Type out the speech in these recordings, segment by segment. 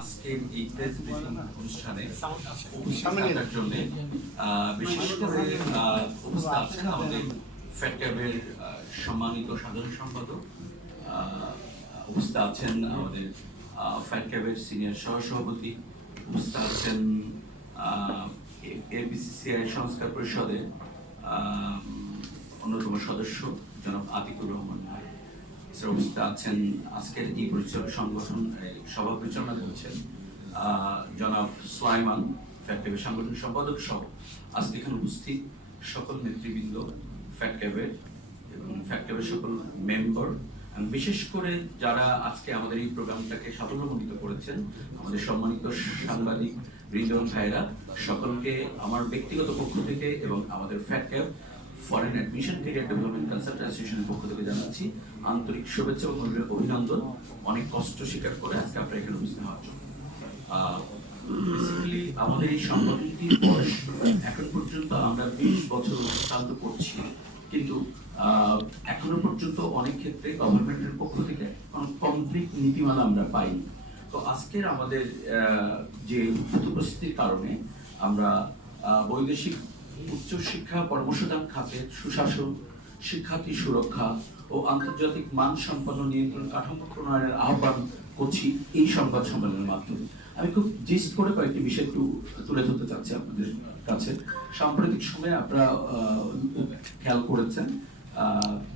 আজকের এই press briefing অনুষ্ঠানে উপস্থিত থাকার জন্য বিশেষ করে উপস্থিত আছেন আমাদের ফ্যাটক্যাবের সম্মানিত সাধারণ সম্পাদক, উপস্থিত আছেন আমাদের ফ্যাটক্যাবের সিনিয়র সহসভাপতি, উপস্থিত আছেন এবিসিসিআই সংস্কার পরিষদের অন্যতম সদস্য জনাব আতিকুর রহমান ভাই, উপস্থিত আছেন আজকের এই পরিচালক সংগঠন সভা পরিচালনা করছেন জনাব সুলাইমান, ফ্যাটক্যাবের সাংগঠনিক সম্পাদক সহ আজকে এখানে উপস্থিত সকল নেতৃবৃন্দ ফ্যাটক্যাবের এবং ফ্যাটক্যাবের সকল মেম্বার, বিশেষ করে যারা আজকে আমাদের এই প্রোগ্রামটাকে সাফল্যমণ্ডিত করেছেন, আমাদের সম্মানিত সাংবাদিক বৃন্দন ভাইরা, সকলকে আমার ব্যক্তিগত পক্ষ থেকে এবং আমাদের ফ্যাটক্যাব foreign admission career development consult অ্যাসোসিয়েশনের পক্ষ থেকে জানাচ্ছি আন্তরিক শুভেচ্ছা এবং অভিনন্দন। অনেক কষ্ট স্বীকার করে আজকে আপনারা এখানে উপস্থিত হওয়ার জন্য। বেসিক্যালি আমাদের এই সংগঠনটির বয়স এখন পর্যন্ত আমরা 20 বছর অতিক্রান্ত করছি, কিন্তু এখনো পর্যন্ত অনেক ক্ষেত্রে গভর্নমেন্টের পক্ষ থেকে কমপ্লিট নীতিমালা আমরা পাইনি। তো আজকের আমাদের যে উপস্থিতির কারণে আমরা বৈদেশিক উচ্চশিক্ষা কর্মসংস্থান খাতের সুশাসন, শিক্ষার্থী সুরক্ষা ও আন্তর্জাতিক মানসম্পন্ন নিয়ন্ত্রণ কাঠামো প্রণয়নের আহ্বান করছি এই সংবাদ সম্মেলনের মাধ্যমে। আমি খুব জিস্ট করে কয়েকটি বিষয় একটু তুলে ধরতে চাচ্ছি আপনাদের কাছে। সাম্প্রতিক সময়ে আপনারা খেয়াল করেছেন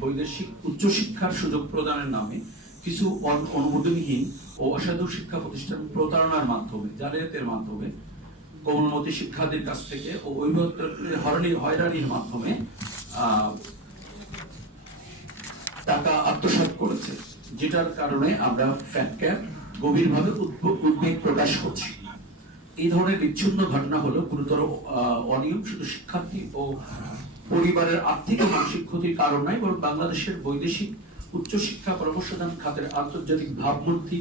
বৈদেশিক উচ্চশিক্ষার সুযোগ প্রদানের নামে কিছু অনুমোদনহীন ও অসাধু শিক্ষা প্রতিষ্ঠান প্রতারণার মাধ্যমে, জালিয়াতের মাধ্যমে, কোমলমতি শিক্ষার্থীর কাছ থেকে ও অভিভাবকদের হয়রানির মাধ্যমে টাকা আত্মসাৎ করেছে, যেটার কারণে আমরা ফ্যাটক্যাব গভীরভাবে উদ্বেগ প্রকাশ করছি। এই ধরনের বিচ্ছিন্ন ঘটনা হলো গুরুতর অনিয়ম শুধু শিক্ষার্থী ও পরিবারের আর্থিক ও মানসিক ক্ষতির কারণ নয়, বরং বাংলাদেশের বৈদেশিক উচ্চশিক্ষা কর্মসংস্থান খাতের আন্তর্জাতিক ভাবমূর্তি,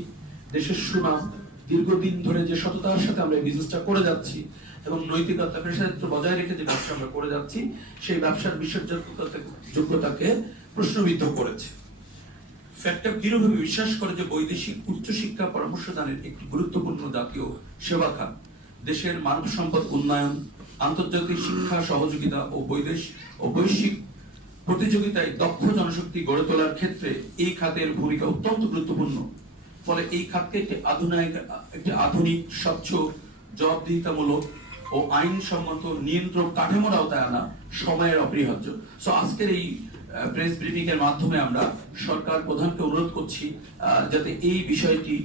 দেশের সুনাম, দীর্ঘদিন ধরে যে সততার সাথে আমরা এই বিজনেসটা করে যাচ্ছি এবং নৈতিকতা পেশাদারিত্ব বজায় রেখে যে ব্যবসা আমরা করে যাচ্ছি, সেই ব্যবসার বিশ্বাসযোগ্যতাকে প্রশ্নবিদ্ধ করেছে। ফ্যাটক্যাব দৃঢ়ভাবে বিশ্বাস করে যে বৈদেশিক উচ্চশিক্ষা পরামর্শদানের একটি গুরুত্বপূর্ণ জাতীয় সেবা খাত দেশের মানব সম্পদ উন্নয়ন, আন্তর্জাতিক শিক্ষা সহযোগিতা ও বৈশ্বিক প্রতিযোগিতায় দক্ষ জনশক্তি গড়ে তোলার ক্ষেত্রে এই খাতের ভূমিকা অত্যন্ত গুরুত্বপূর্ণ। ফলে এই খাতকে একটি আধুনিক, স্বচ্ছ, জবাবদিহিতামূলক ও আইনসম্মত নিয়ন্ত্রক কাঠামোর আওতায় আনা সময়ের অপরিহার্য। সো আজকের এই প্রেস ব্রিফিং এর মাধ্যমে আমরা সরকার প্রধানকে অনুরোধ করছি যাতে এই বিষয়টি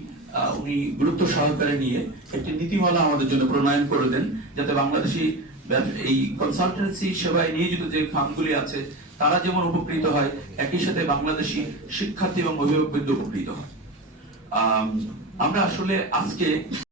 উনি গুরুত্ব সহকারে নিয়ে একটি নীতিমালা আমাদের জন্য প্রণয়ন করে দেন, যাতে বাংলাদেশি এই কনসালটেন্সি সেবায় নিয়োজিত যে ফার্মগুলি আছে তারা যেমন উপকৃত হয়, একই সাথে বাংলাদেশি শিক্ষার্থী এবং অভিভাবকবৃন্দ উপকৃত হয়। আমরা আসলে আজকে